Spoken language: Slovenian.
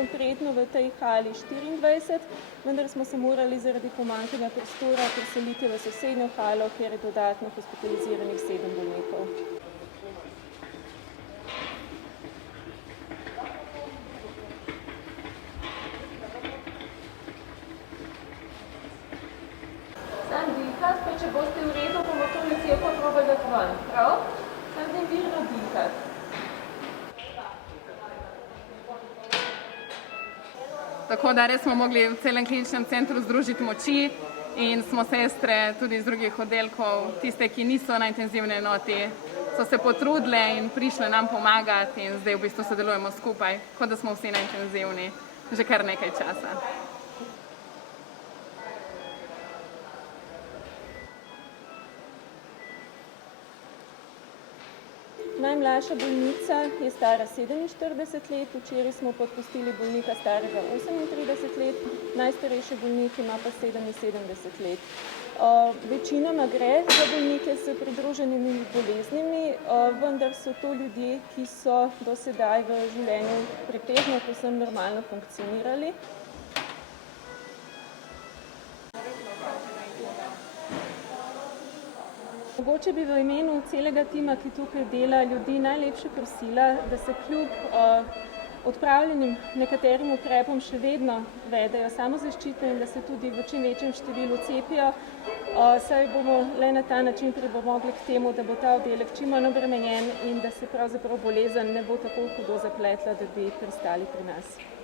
konkretno v tej hali 24, vendar smo se morali zaradi pomanjkanja prostora preseliti v sosednjo halo, kjer je dodatno hospitaliziranih 7 bolnikov. Sam dihati, pa če boste v redu, bomo to lecepo probali dati ven, prav? Sam nemirno dihati. Tako da res smo mogli v celem kliničnem centru združiti moči in smo sestre tudi iz drugih oddelkov, tiste, ki niso na intenzivni enoti, so se potrudile in prišle nam pomagati in zdaj v bistvu sodelujemo skupaj, kot da smo vsi na intenzivni že kar nekaj časa. Najmlajša bolnica je stara 47 let, včeraj smo podpustili bolnika starega 38 let, najstarejši bolnik ima pa 77 let. Večinoma gre za bolnike s pridruženimi boleznimi, vendar so to ljudje, ki so do sedaj v življenju pretežno povsem normalno funkcionirali. Mogoče bi v imenu celega tima, ki tukaj dela, ljudi najlepše prosila, da se kljub odpravljenim nekaterim ukrepom še vedno vedejo samozaščitno in da se tudi v čim večjem številu cepijo, saj bomo le na ta način pripomogli k temu, da bo ta oddelek čim manj obremenjen in da se pravzaprav bolezen ne bo tako hudo zapletla, da bi pristali pri nas.